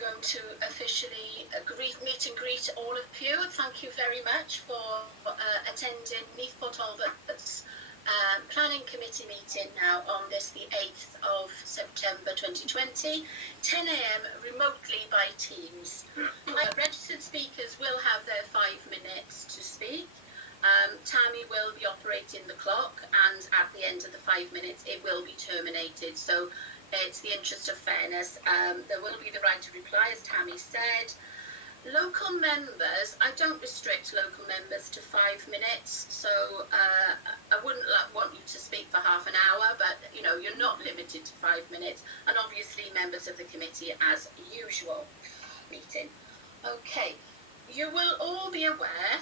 going to officially meet and greet all of you. Thank you very much for attending Neath Talbot's Planning Committee meeting now on this, the 8th of September 2020, 10 a.m. remotely by Teams. Registered speakers will have their 5 minutes to speak. Tammy will be operating the clock, and at the end of the 5 minutes it will be terminated. So it's the interest of fairness. There will be the right to reply, as Tammy said. Local members, I don't restrict local members to 5 minutes, so I wouldn't want you to speak for half an hour, but you know, you're not limited to 5 minutes, and obviously members of the committee as usual meeting. Okay, you will all be aware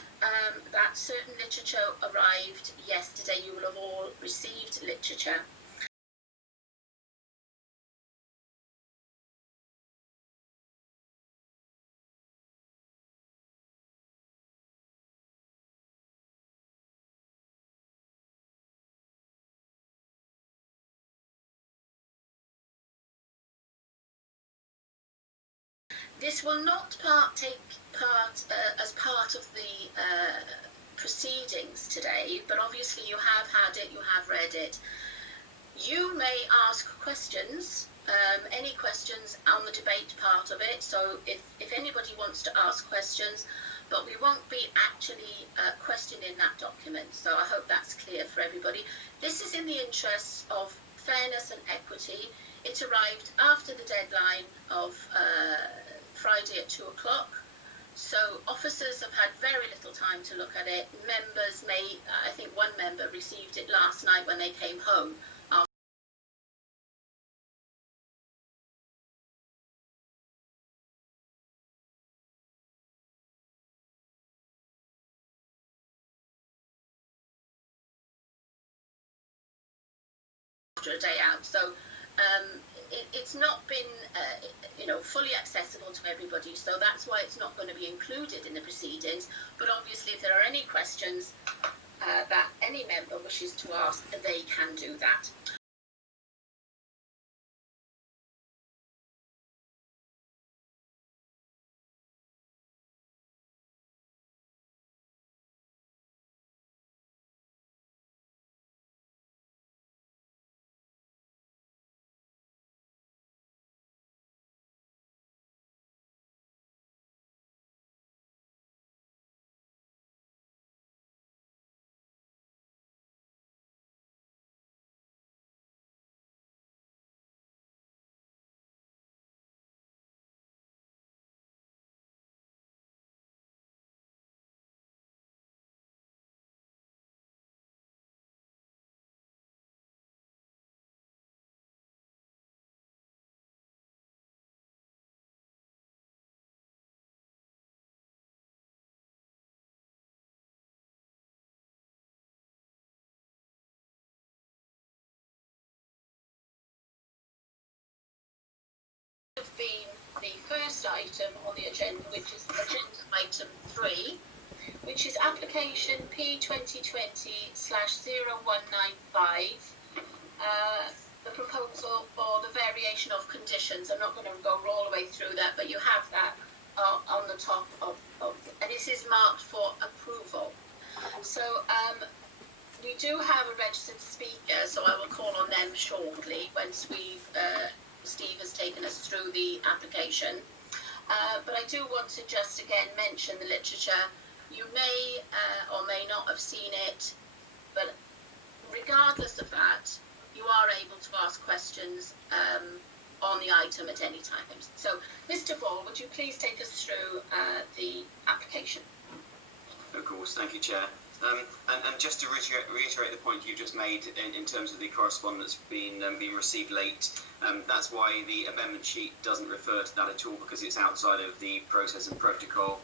that certain literature arrived yesterday. You will have all received literature. This will not take part as part of the proceedings today, but obviously you have had it, you have read it. You may ask questions, any questions on the debate part of it, so if anybody wants to ask questions, but we won't be actually questioning that document, so I hope that's clear for everybody. This is in the interests of fairness and equity. It arrived after the deadline of Friday at 2 o'clock, so officers have had very little time to look at it. Members may, I think one member received it last night when they came home after a day out. So it's not been fully accessible to everybody, so that's why it's not going to be included in the proceedings. But obviously if there are any questions that any member wishes to ask, they can do that. Been the first item on the agenda, which is agenda item 3, which is application P2020/0195, the proposal for the variation of conditions. I'm not going to go all the way through that, but you have that on the top of and this is marked for approval. So we do have a registered speaker, so I will call on them shortly once we've Steve has taken us through the application. But I do want to just again mention the literature. You may or may not have seen it, but regardless of that, you are able to ask questions on the item at any time. So, Mr. Ball, would you please take us through the application? Of course, thank you, Chair. And just to reiterate the point you just made in terms of the correspondence being received late, that's why the amendment sheet doesn't refer to that at all, because it's outside of the process and protocol.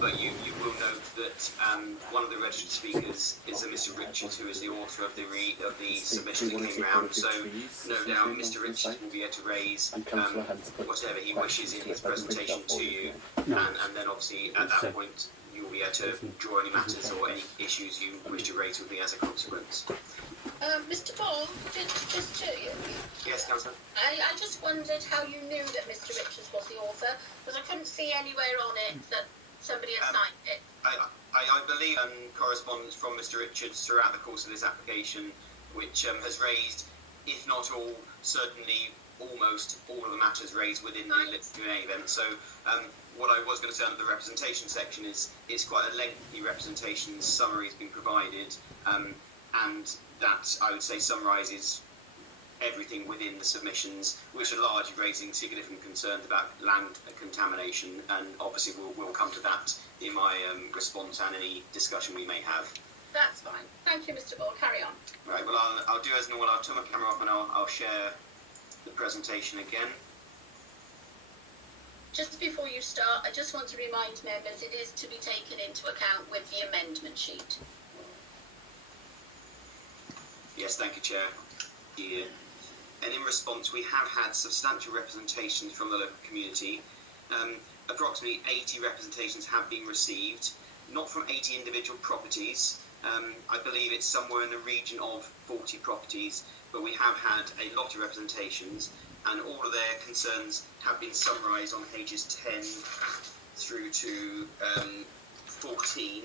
but you will note that one of the registered speakers is a Mr. Richards, who is the author of the submission that came round. So no doubt Mr. Richards will be able to raise whatever he wishes in his presentation to you, and then obviously at that point you'll be able to draw any matters or any issues you wish to raise with me as a consequence. Mr. Ball, just to you. Yes, Councillor. I just wondered how you knew that Mr. Richards was the author, because I couldn't see anywhere on it that somebody had signed it. I believe correspondence from Mr. Richards throughout the course of this application, which has raised, if not all, certainly almost all of the matters raised within the Q&A event. So what I was going to say under the representation section is quite a lengthy representation summary has been provided, and that I would say summarises everything within the submissions, which are largely raising significant concerns about land contamination, and obviously we'll come to that in my response and any discussion we may have. That's fine. Thank you, Mr. Ball. Carry on. Right, well, I'll do as normal. I'll turn my camera off and I'll share the presentation again. Just before you start, I just want to remind members it is to be taken into account with the amendment sheet. Yes, thank you, Chair. Yeah. And in response, we have had substantial representations from the local community. Approximately 80 representations have been received, not from 80 individual properties. I believe it's somewhere in the region of 40 properties, but we have had a lot of representations, and all of their concerns have been summarised on pages 10 through to 14.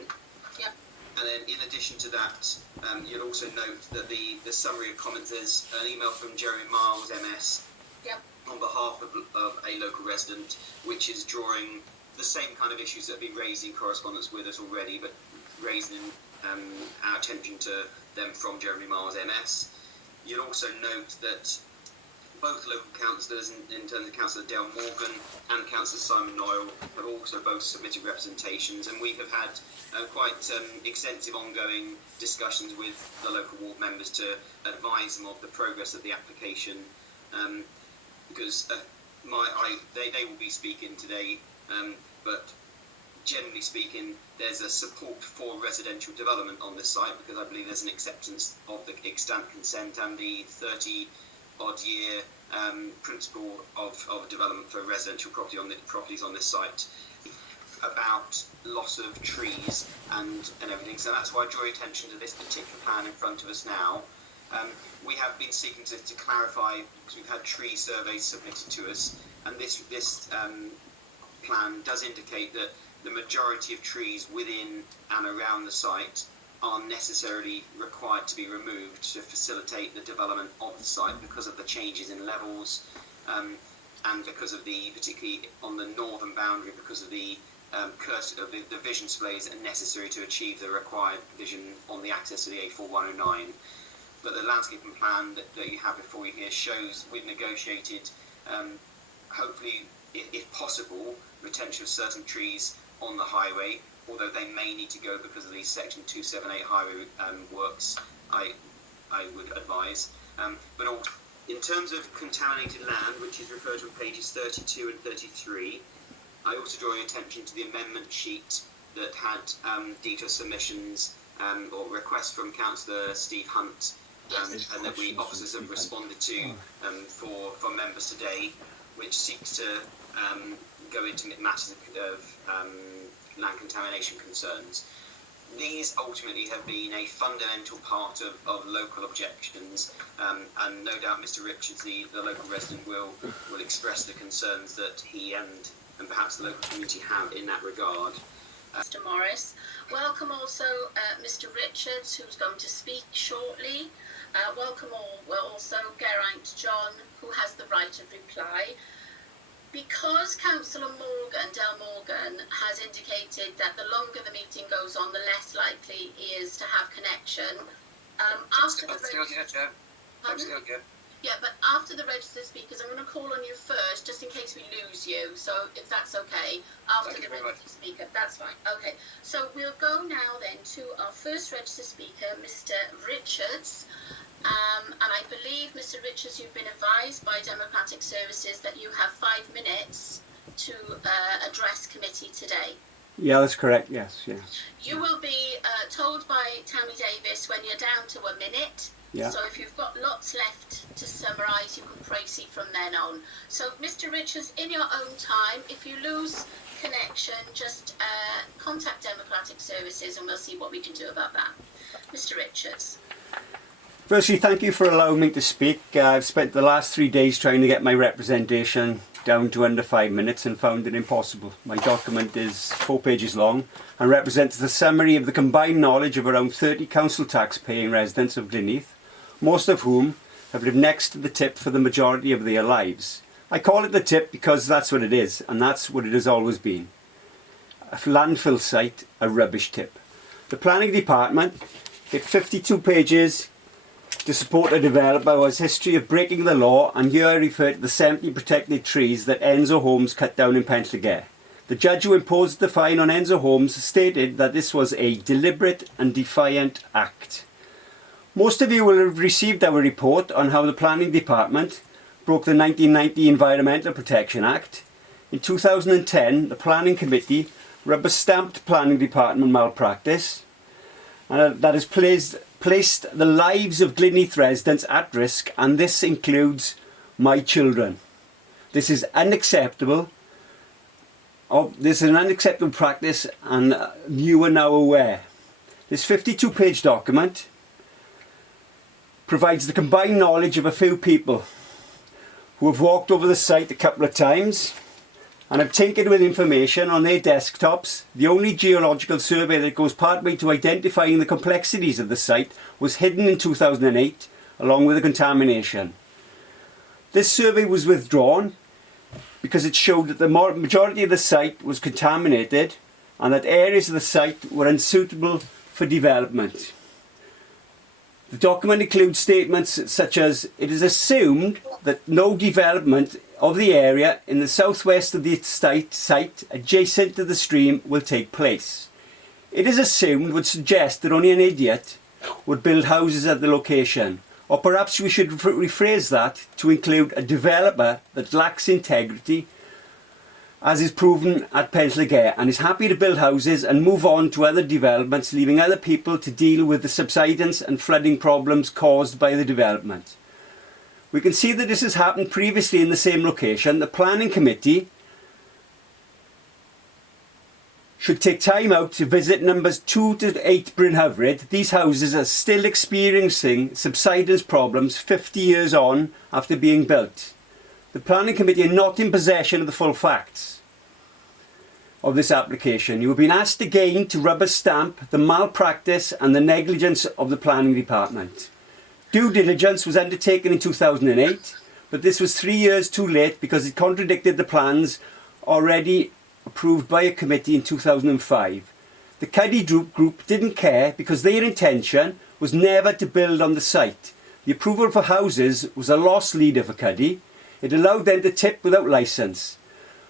Yep. And then in addition to that, you'll also note that the summary of comments, there's an email from Jeremy Miles, MS, yep, on behalf of a local resident, which is drawing the same kind of issues that have been raised in correspondence with us already, but raising our attention to them from Jeremy Miles, MS. You'll also note that both local councillors, in terms of Councillor Dale Morgan and Councillor Simon Knoyle, have also both submitted representations, and we have had quite extensive ongoing discussions with the local ward members to advise them of the progress of the application, because they will be speaking today, but generally speaking, there's a support for residential development on this site, because I believe there's an acceptance of the extant consent and the 30-odd year principle of development for residential properties on this site, about loss of trees and everything. So that's why I draw attention to this particular plan in front of us now. We have been seeking to clarify, because we've had tree surveys submitted to us, and this plan does indicate that the majority of trees within and around the site are necessarily required to be removed to facilitate the development of the site because of the changes in levels, and because of the, particularly on the northern boundary, because of the the vision displays that are necessary to achieve the required vision on the access to the A4109. But the landscaping plan that you have before you here shows we've negotiated, hopefully, if possible, retention of certain trees on the highway, although they may need to go because of these Section 278 highway works, I would advise. But also, in terms of contaminated land, which is referred to on pages 32 and 33, I also draw your attention to the amendment sheet that had detailed submissions or requests from Councillor Steve Hunt, and that we officers have responded to for members today, which seeks to go into matters of land contamination concerns. These ultimately have been a fundamental part of local objections, and no doubt Mr. Richards, the local resident, will express the concerns that he and perhaps the local community have in that regard. Mr. Morris. Welcome also Mr. Richards, who's going to speak shortly. Welcome all. Well, also Geraint John, who has the right of reply. Because Councillor Dale Morgan, has indicated that the longer the meeting goes on, the less likely he is to have connection. After the Yeah, but after the registered speakers, I'm going to call on you first, just in case we lose you. So if that's okay, after the registered speaker, that's fine. Okay, so we'll go now then to our first registered speaker, Mr. Richards. And I believe, Mr. Richards, you've been advised by Democratic Services that you have 5 minutes to address committee today. Yeah, that's correct, yes, yeah. You will be told by Tammy Davis when you're down to a minute. Yeah. So if you've got lots left to summarise, you can proceed from then on. So, Mr. Richards, in your own time, if you lose connection, just contact Democratic Services and we'll see what we can do about that. Mr. Richards. Firstly, thank you for allowing me to speak. I've spent the last 3 days trying to get my representation down to under 5 minutes and found it impossible. My document is 4 pages long and represents the summary of the combined knowledge of around 30 council tax paying residents of Glynneath, most of whom have lived next to the tip for the majority of their lives. I call it the tip because that's what it is, and that's what it has always been. A landfill site, a rubbish tip. The planning department took 52 pages to support a developer who has a history of breaking the law, and here I refer to the 70 protected trees that Enzo Homes cut down in Penllygare. The judge who imposed the fine on Enzo Homes stated that this was a deliberate and defiant act. Most of you will have received our report on how the planning department broke the 1990 Environmental Protection Act. In 2010, the planning committee rubber-stamped planning department malpractice, and that has placed the lives of Glynneath residents at risk, and this includes my children. This is unacceptable. This is an unacceptable practice, and you are now aware. This 52-page document provides the combined knowledge of a few people who have walked over the site a couple of times and have tinkered with information on their desktops. The only geological survey that goes partway to identifying the complexities of the site was hidden in 2008 along with the contamination. This survey was withdrawn because it showed that the majority of the site was contaminated and that areas of the site were unsuitable for development. The document includes statements such as, it is assumed that no development of the area in the southwest of the site adjacent to the stream will take place. It is assumed would suggest that only an idiot would build houses at the location. Or perhaps we should rephrase that to include a developer that lacks integrity, as is proven at Penllygare, and is happy to build houses and move on to other developments, leaving other people to deal with the subsidence and flooding problems caused by the development. We can see that this has happened previously in the same location. The planning committee should take time out to visit numbers 2 to 8 Bryn Hyfryd. These houses are still experiencing subsidence problems 50 years on after being built. The planning committee are not in possession of the full facts of this application. You have been asked again to rubber stamp the malpractice and the negligence of the planning department. Due diligence was undertaken in 2008, but this was 3 years too late because it contradicted the plans already approved by a committee in 2005. The Cuddy group didn't care because their intention was never to build on the site. The approval for houses was a lost leader for Cuddy. It allowed them to tip without licence.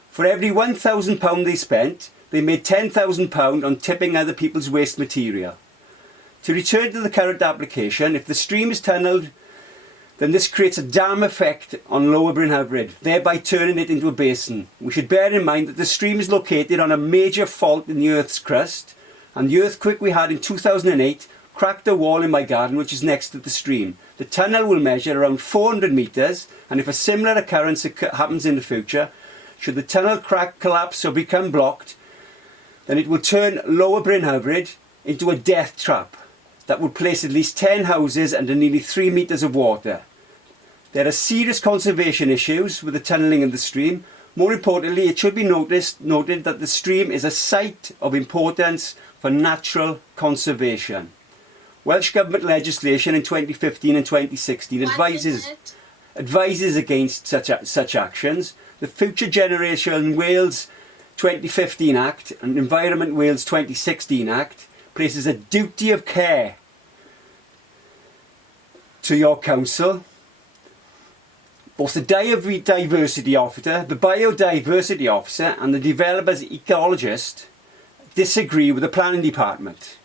For every £1,000 they spent, they made £10,000 on tipping other people's waste material. To return to the current application, if the stream is tunnelled, then this creates a dam effect on Lower Bryn Hyfryd, thereby turning it into a basin. We should bear in mind that the stream is located on a major fault in the Earth's crust, and the earthquake we had in 2008 cracked a wall in my garden which is next to the stream. The tunnel will measure around 400 metres, and if a similar occurrence happens in the future, should the tunnel collapse or become blocked, then it will turn Lower Bryn Hyfryd into a death trap that would place at least 10 houses under nearly 3 metres of water. There are serious conservation issues with the tunnelling of the stream. More importantly, it should be noted that the stream is a site of importance for natural conservation. Welsh Government legislation in 2015 and 2016 advises against such actions. The Future Generation Wales 2015 Act and Environment Wales 2016 Act places a duty of care to your council. Both the biodiversity officer and the developer's ecologist disagree with the planning department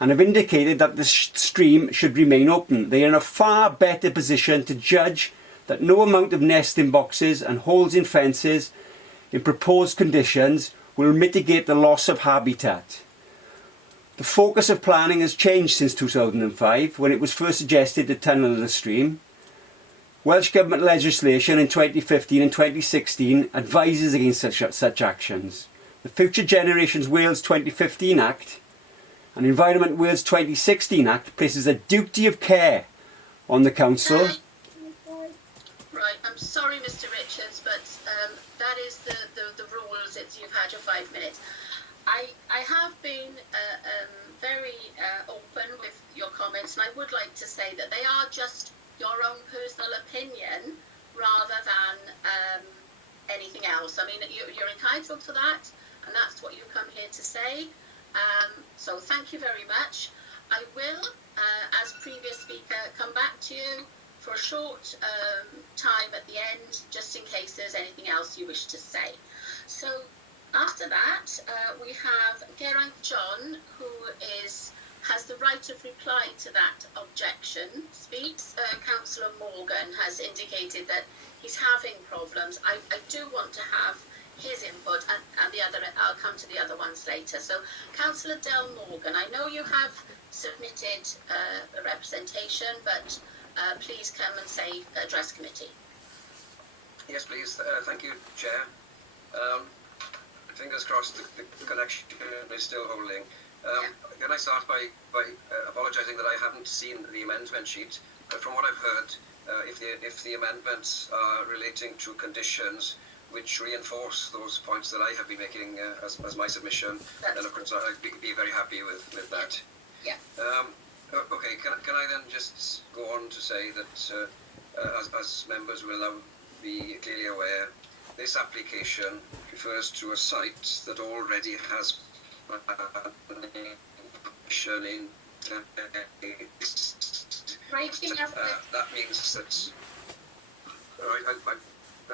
and have indicated that the stream should remain open. They are in a far better position to judge that no amount of nesting boxes and holes in fences in proposed conditions will mitigate the loss of habitat. The focus of planning has changed since 2005, when it was first suggested to tunnel the stream. Welsh Government legislation in 2015 and 2016 advises against such actions. The Future Generations Wales 2015 Act and Environment Wales 2016 Act places a duty of care on the council. Right, I'm sorry, Mr. Richards, but that is the rules. You've had your 5 minutes. I have been very open with your comments, and I would like to say that they are just your own personal opinion rather than anything else. I mean, you're entitled to that, and that's what you come here to say. So thank you very much. I will, as previous speaker, come back to you for a short time at the end, just in case there's anything else you wish to say. So after that, we have Geraint John, who has the right of reply to that objection. Speaks. Councillor Morgan has indicated that he's having problems. I do want to have his input, and the other, I'll come to the other ones later. So, Councillor Del Morgan, I know you have submitted a representation, but please come and address committee. Yes, please. Thank you, Chair. Fingers crossed the connection is still holding. Can I start by apologising that I haven't seen the amendment sheet? But from what I've heard, if the amendments are relating to conditions which reinforce those points that I have been making as my submission, then of course I'd be very happy with that. Yeah. Okay. Can I then just go on to say that as members will now be clearly aware, this application refers to a site that already has in Breaking up. that means that. All right,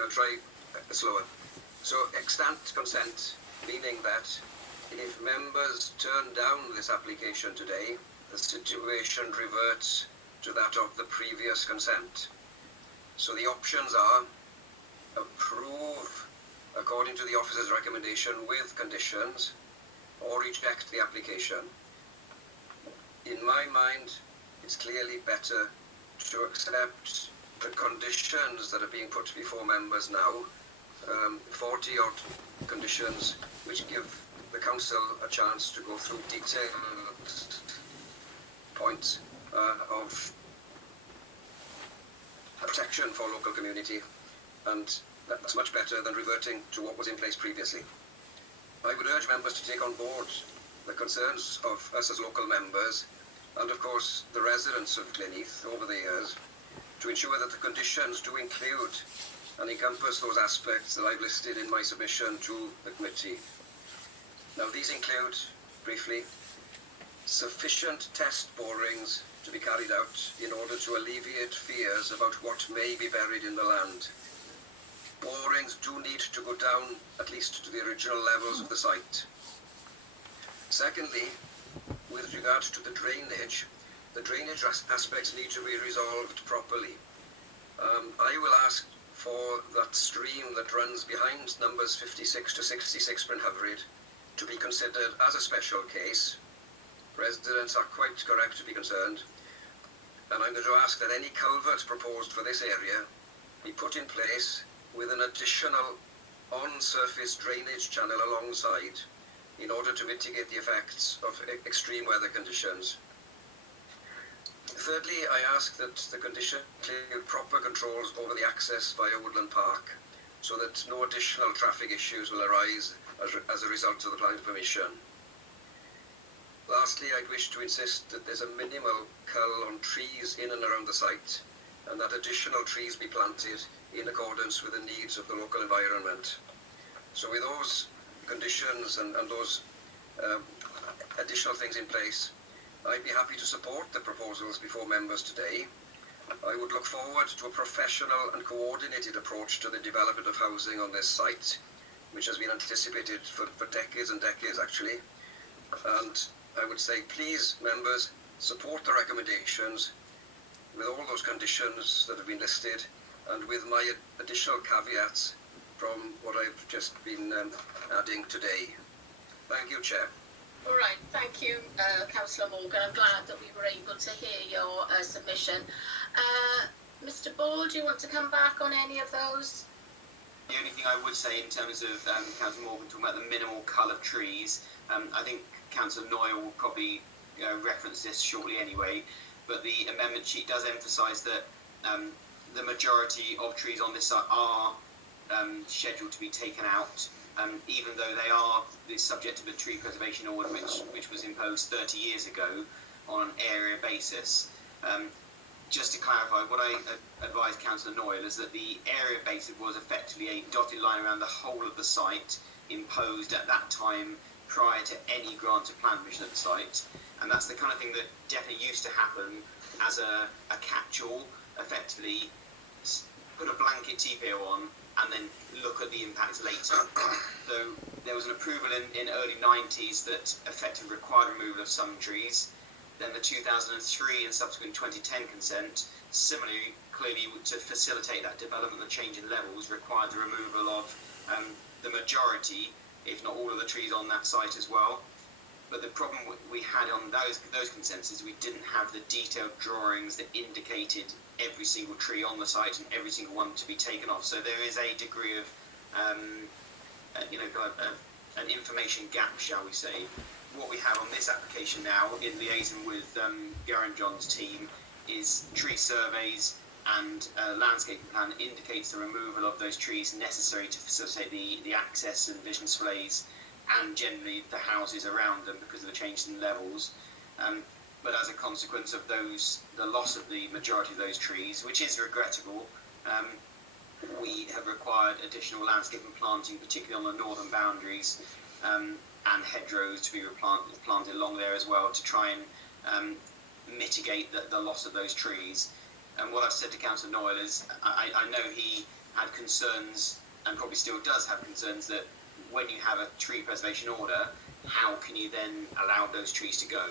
I'll try slower. So extant consent, meaning that if members turn down this application today, the situation reverts to that of the previous consent. So the options are approve according to the officer's recommendation with conditions, or reject the application. In my mind, it's clearly better to accept the conditions that are being put before members now, 40 odd conditions which give the council a chance to go through detailed points of protection for local community, and that's much better than reverting to what was in place previously. I would urge members to take on board the concerns of us as local members, and of course the residents of Glynneath over the years, to ensure that the conditions do include and encompass those aspects that I've listed in my submission to the committee. Now these include, briefly, sufficient test borings to be carried out in order to alleviate fears about what may be buried in the land. Borings do need to go down at least to the original levels of the site. Secondly, with regard to the drainage aspects need to be resolved properly. I will ask for that stream that runs behind numbers 56 to 66 Bryn Hyfryd to be considered as a special case. Residents are quite correct to be concerned, and I'm going to ask that any culvert proposed for this area be put in place with an additional on-surface drainage channel alongside in order to mitigate the effects of extreme weather conditions. Thirdly, I ask that the condition include proper controls over the access via Woodland Park so that no additional traffic issues will arise as a result of the planning permission. Lastly, I'd wish to insist that there's a minimal cull on trees in and around the site, and that additional trees be planted in accordance with the needs of the local environment. So with those conditions and those additional things in place, I'd be happy to support the proposals before members today. I would look forward to a professional and coordinated approach to the development of housing on this site, which has been anticipated for decades and decades actually. And I would say, please, members, support the recommendations with all those conditions that have been listed, and with my additional caveats, from what I've just been adding today. Thank you, Chair. All right, thank you, Councillor Morgan. I'm glad that we were able to hear your submission. Mr. Ball, do you want to come back on any of those? The only thing I would say in terms of Councillor Morgan talking about the minimal cull of trees, I think Councillor Knoyle will probably reference this shortly anyway, but the amendment sheet does emphasise that the majority of trees on this site are scheduled to be taken out, even though they are subject to the tree preservation order which was imposed 30 years ago on an area basis. Just to clarify, what I advised Councillor Knoyle is that the area basis was effectively a dotted line around the whole of the site imposed at that time prior to any grant of plan permission at the site, and that's the kind of thing that definitely used to happen as a catch-all, effectively put a blanket TPO on and then look at the impacts later. So there was an approval in early 90s that effectively required removal of some trees. Then the 2003 and subsequent 2010 consent, similarly, clearly to facilitate that development, the change in levels required the removal of the majority, if not all of the trees on that site as well. But the problem we had on those consents is we didn't have the detailed drawings that indicated every single tree on the site and every single one to be taken off. So there is a degree of, an information gap, shall we say. What we have on this application now, in liaison with Garen John's team, is tree surveys and a landscaping plan that indicates the removal of those trees necessary to facilitate the access and vision displays and generally the houses around them because of the change in levels. But as a consequence of the loss of the majority of those trees, which is regrettable, we have required additional landscape and planting, particularly on the northern boundaries, and hedgerows to be planted along there as well to try and mitigate the loss of those trees. And what I've said to Councillor Knoyle is I know he had concerns and probably still does have concerns that when you have a tree preservation order, how can you then allow those trees to go?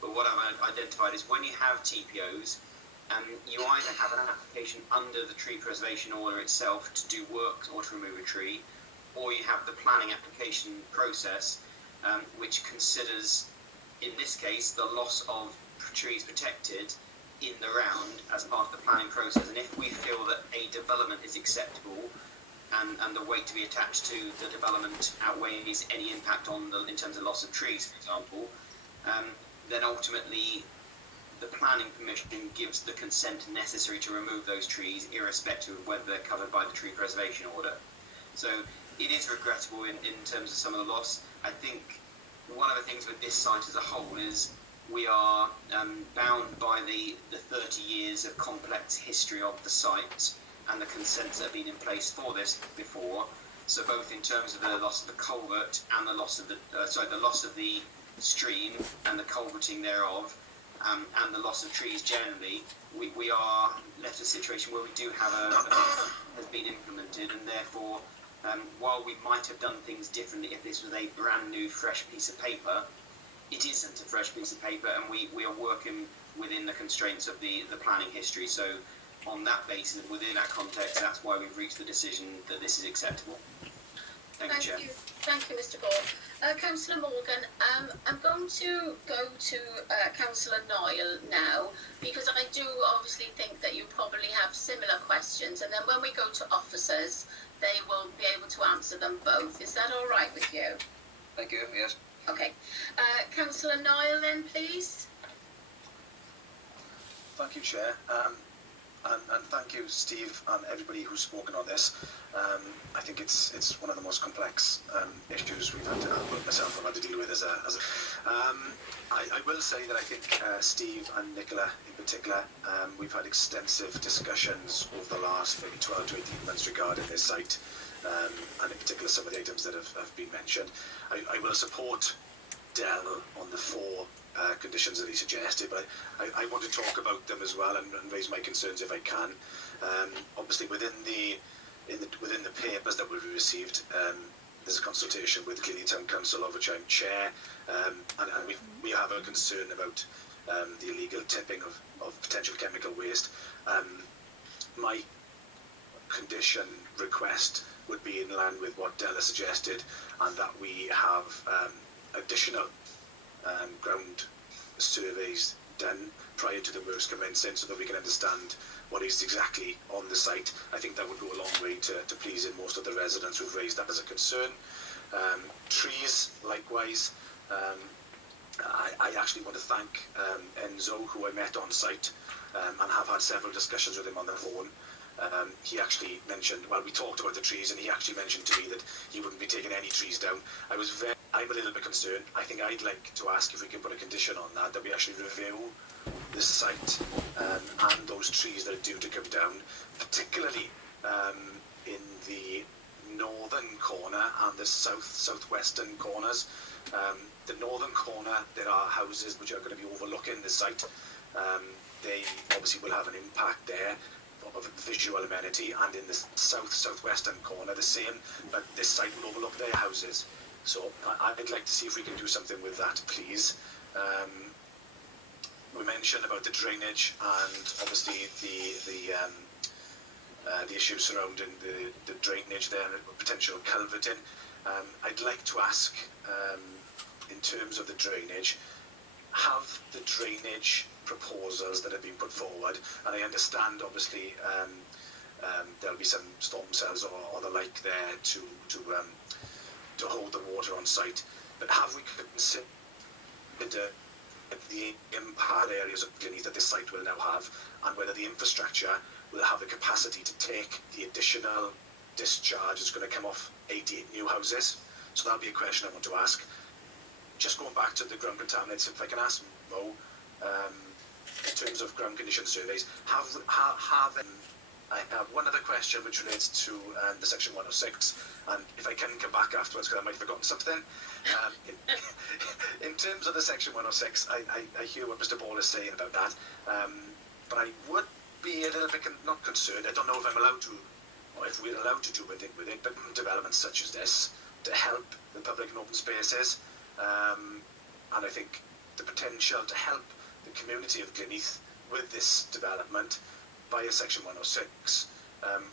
But what I've identified is when you have TPOs, you either have an application under the tree preservation order itself to do work or to remove a tree, or you have the planning application process, which considers, in this case, the loss of trees protected in the round as part of the planning process. And if we feel that a development is acceptable and the weight to be attached to the development outweighs any impact in terms of loss of trees, for example, then ultimately the planning permission gives the consent necessary to remove those trees, irrespective of whether they're covered by the tree preservation order. So it is regrettable in terms of some of the loss. I think one of the things with this site as a whole is we are bound by the 30 years of complex history of the site and the consents that have been in place for this before. So both in terms of the loss of the culvert and the loss of the loss of the stream and the culverting thereof, and the loss of trees generally, we are left in a situation where we do have has been implemented, and therefore, while we might have done things differently if this was a brand new fresh piece of paper, it isn't a fresh piece of paper, and we are working within the constraints of the planning history. So on that basis, within that context, that's why we've reached the decision that this is acceptable. Thank you, Chair. Thank you, Mr. Ball. Councillor Morgan, I'm going to go to Councillor Knoyle now, because I do obviously think that you probably have similar questions, and then when we go to officers, they will be able to answer them both. Is that all right with you? Thank you, yes. Okay. Councillor Knoyle then, please. Thank you, Chair. And thank you, Steve, and everybody who's spoken on this. I think it's one of the most complex issues we've had to, myself, I've had to deal with I will say that I think Steve and Nicola in particular, we've had extensive discussions over the last maybe 12 to 18 months regarding this site, and in particular some of the items that have been mentioned. I will support Dell on the 4 conditions that he suggested, but I want to talk about them as well and raise my concerns if I can. Obviously, within the papers that we received, there's a consultation with Glynneath Town Council, of which I'm chair, and we have a concern about the illegal tipping of potential chemical waste. My condition request would be in line with what Della suggested, and that we have additional ground surveys done prior to the works commencing, so that we can understand what is exactly on the site. I think that would go a long way to pleasing most of the residents who've raised that as a concern. Trees, likewise. I actually want to thank Enzo, who I met on site, and have had several discussions with him on the phone. He actually mentioned, well, we talked about the trees, and he actually mentioned to me that he wouldn't be taking any trees down. I'm a little bit concerned. I think I'd like to ask if we can put a condition on that we actually review the site and those trees that are due to come down, particularly in the northern corner and the southwestern corners. The northern corner, there are houses which are going to be overlooking the site. They obviously will have an impact there of visual amenity, and in the southwestern corner the same, but this site will overlook their houses. So I'd like to see if we can do something with that, please. We mentioned about the drainage and obviously the issues surrounding the drainage there and potential culverting. I'd like to ask, in terms of the drainage, have the drainage proposals that have been put forward, and I understand obviously there'll be some storm cells or the like there to hold the water on site, but have we considered the impact areas of Glynneath that this site will now have, and whether the infrastructure will have the capacity to take the additional discharge that's going to come off 88 new houses? So that'll be a question I want to ask. Just going back to the ground contaminants, if I can ask Mo, in terms of ground condition surveys, I have one other question which relates to the section 106, and if I can come back afterwards because I might have forgotten something. In terms of the section 106, I hear what Mr. Ball is saying about that, but I would be a little bit not concerned. I don't know if I'm allowed to, or if we're allowed to do anything with it, but developments such as this to help the public and open spaces, and I think the potential to help the community of Glynneath with this development via section 106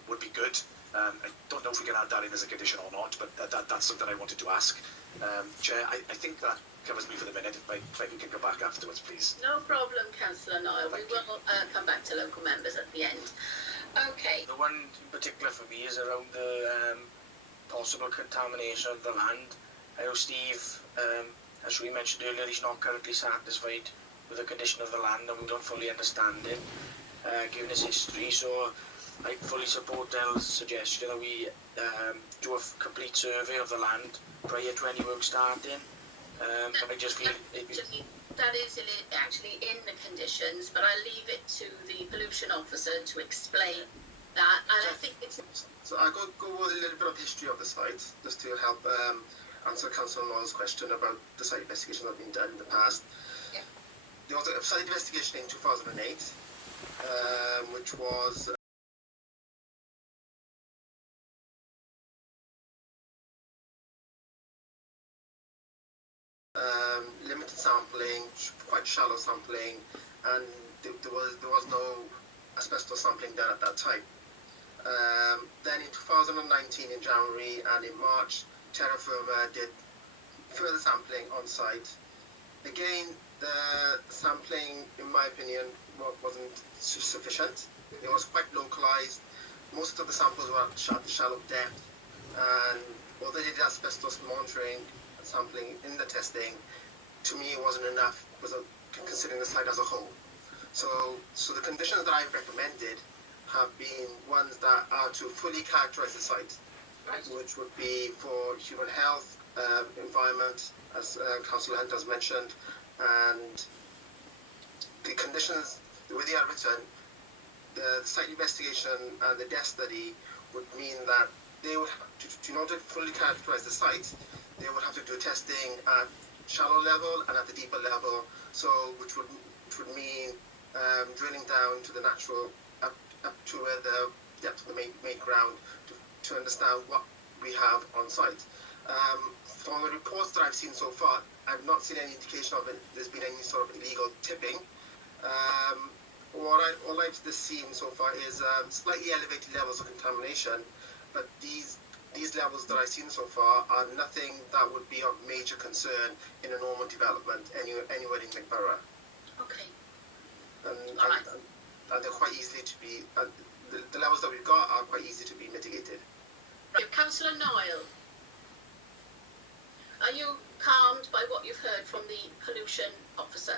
would be good. I don't know if we can add that in as a condition or not, but that's something I wanted to ask. Chair, I think that covers me for the minute. If I can go back afterwards, please. No problem, Councillor Knoyle. We will come back to local members at the end. Okay. The one in particular for me is around the possible contamination of the land. I know Steve, as we mentioned earlier, he's not currently satisfied with the condition of the land, and we don't fully understand it, given his history. So I fully support Dell's suggestion that we do a complete survey of the land prior to any work starting. I just feel that is actually in the conditions, but I leave it to the pollution officer to explain that. And I think it's... So I'll go over a little bit of history of the site, just to help answer Councillor Knoyle's question about the site investigations that have been done in the past. Yeah. There was a site investigation in 2008, which was limited sampling, quite shallow sampling, and there was no asbestos sampling done at that time. Then in 2019, in January and in March, Terra Firma did further sampling on site. Again, the sampling, in my opinion, wasn't sufficient. It was quite localized. Most of the samples were at shallow depth, and although they did asbestos monitoring and sampling in the testing, to me it wasn't enough, considering the site as a whole. So the conditions that I've recommended have been ones that are to fully characterize the site, which would be for human health, environment, as Councillor Hunt has mentioned, and the conditions, the way they are written, the site investigation and the death study would mean that they would have to, in order to fully characterize the site, they would have to do testing at shallow level and at the deeper level, so which would mean drilling down to the natural, up to where the depth of the main ground to understand what we have on site. From the reports that I've seen so far, I've not seen any indication of it. There's been any sort of illegal tipping. All I've seen so far is slightly elevated levels of contamination, but these these levels that I've seen so far are nothing that would be of major concern in a normal development anywhere in McBorough. Okay. And, All right. and they're quite easily to be, the levels that we've got are quite easy to be mitigated. Right. Councillor Knoyle, are you calmed by what you've heard from the pollution officer?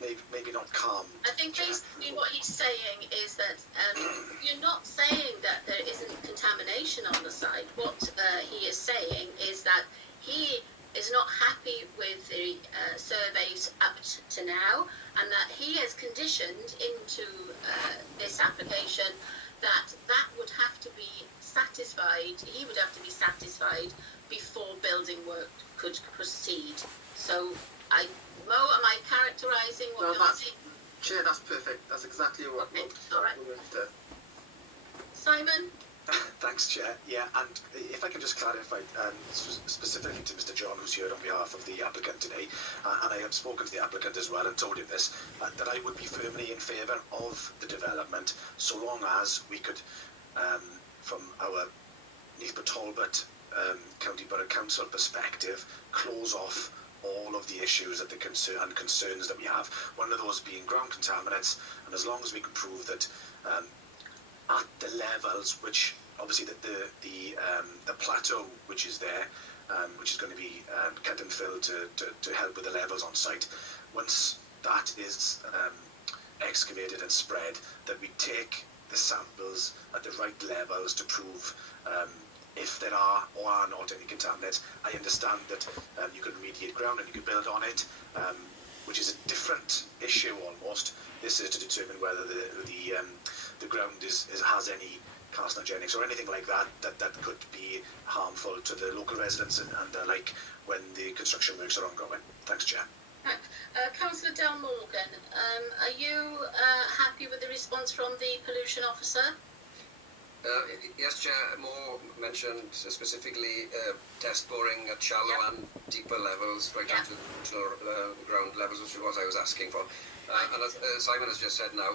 Maybe not calm. I think basically what he's saying is that you're not saying that there isn't contamination on the site. What he is saying is that he is not happy with the surveys up to now, and that he has conditioned into this application that would have to be satisfied, he would have to be satisfied before building work could proceed. So Mo, am I characterising what you're saying? Chair, that's perfect. That's exactly what Okay, all right. we're after. Simon? Thanks, Chair. Yeah, and if I can just clarify, specifically to Mr. John, who's here on behalf of the applicant today, and I have spoken to the applicant as well and told him this, that I would be firmly in favour of the development, so long as we could, from our Neath Talbot County Borough Council perspective, close off all of the issues that concerns that we have. One of those being ground contaminants, and as long as we can prove that at the levels which obviously the plateau which is there, which is going to be cut and filled to help with the levels on site, once that is excavated and spread, that we take the samples at the right levels to prove if there are or are not any contaminants. I understand that you can remediate ground and you can build on it, which is a different issue almost. This is to determine whether the ground has any carcinogenics or anything like that could be harmful to the local residents and like when the construction works are ongoing. Thanks, Chair. Councillor Del Morgan, are you happy with the response from the pollution officer? Yes, Chair. More mentioned specifically test boring at shallow and deeper levels, right down to the ground levels, which was I was asking for. And as Simon has just said now,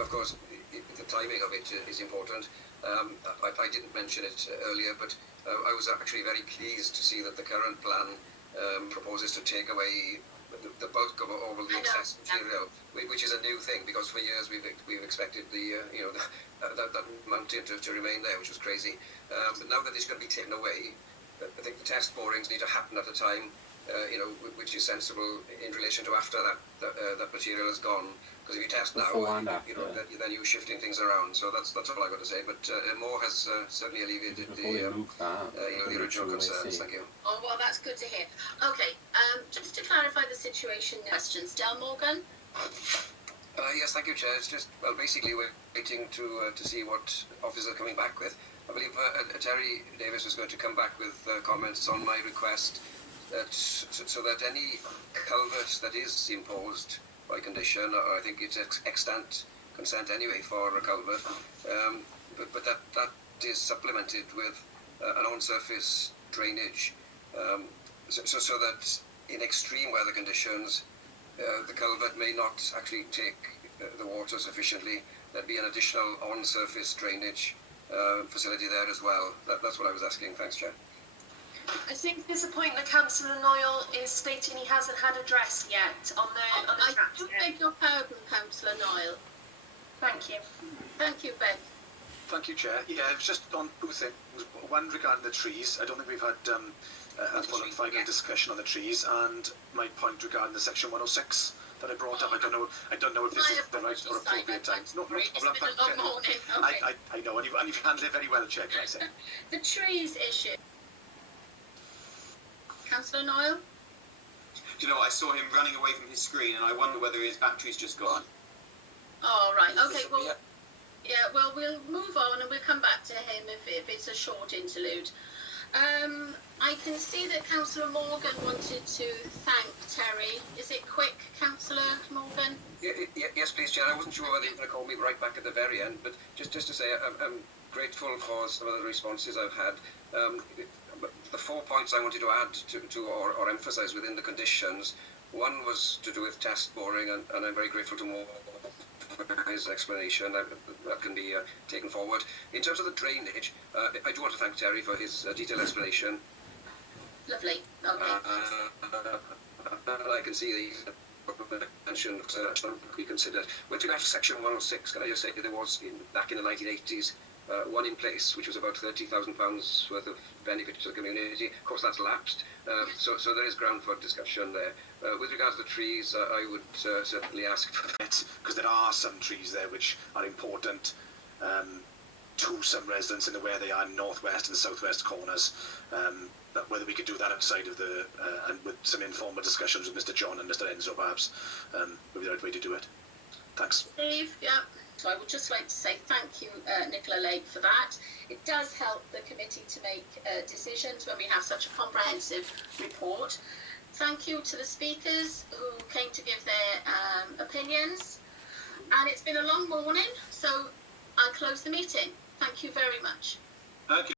of course, the timing of it is important. I didn't mention it earlier, but I was actually very pleased to see that the current plan proposes to take away the bulk of all the excess material, which is a new thing, because for years we've expected that mountain to remain there, which was crazy. But now that it's going to be taken away, I think the test borings need to happen at a time, which is sensible in relation to after that material is gone. Because if you test now, then you're shifting things around. So that's all I got to say. But Moore has certainly alleviated the original concerns. Thank you. Oh, well, that's good to hear. Okay, just to clarify the situation, questions. Del Morgan? Yes, thank you, Chair. It's just, well, basically we're waiting to see what officers are coming back with. I believe Terry Davis was going to come back with comments on my request so that any culvert that is imposed by condition, or I think it's extant consent anyway for a culvert, but that is supplemented with an on-surface drainage, so that in extreme weather conditions, the culvert may not actually take the water sufficiently. There'd be an additional on-surface drainage facility there as well. That's what I was asking. Thanks, Chair. I think there's a point that Councillor Knoyle is stating he hasn't had addressed yet on the I do beg your pardon, Councillor Knoyle. Thank you. Thank you, Ben. Thank you, Chair. Yeah, it was just on two things. One regarding the trees. I don't think we've had a full and final discussion on the trees, and my point regarding the section 106 that I brought up. I don't know if this is the right or appropriate time. No problem. It's been a long morning. Okay. I know, and you've handled it very well, Chair, can I say. The trees issue. Councillor Knoyle? Do you know what? I saw him running away from his screen, and I wonder whether his battery's just gone. Oh, right. Okay, well, yeah, well, we'll move on and we'll come back to him if it's a short interlude. I can see that Councillor Morgan wanted to thank Terry. Is it quick, Councillor Morgan? Yes, please, Chair. I wasn't sure whether you were going to call me right back at the very end, but just to say I'm grateful for some of the responses I've had. The 4 points I wanted to add to or emphasise within the conditions, one was to do with test boring, and I'm very grateful to Moore for his explanation. that can be taken forward. In terms of the drainage, I do want to thank Terry for his detailed explanation. Lovely. Okay. I can see the mention be considered. With regard to section 106, can I just say there was, back in the 1980s, one in place which was about £30,000 worth of benefit to the community. Of course, that's lapsed, so there is ground for discussion there. With regards to the trees, I would certainly ask for it, because there are some trees there which are important to some residents in the where they are northwest and southwest corners. But whether we could do that outside of the and with some informal discussions with Mr. John and Mr. Enzo perhaps would be the right way to do it. Thanks. Steve, yeah. So I would just like to say thank you, Nicola Lake, for that. It does help the committee to make decisions when we have such a comprehensive report. Thank you to the speakers who came to give their opinions. And it's been a long morning, so I close the meeting. Thank you very much. Okay.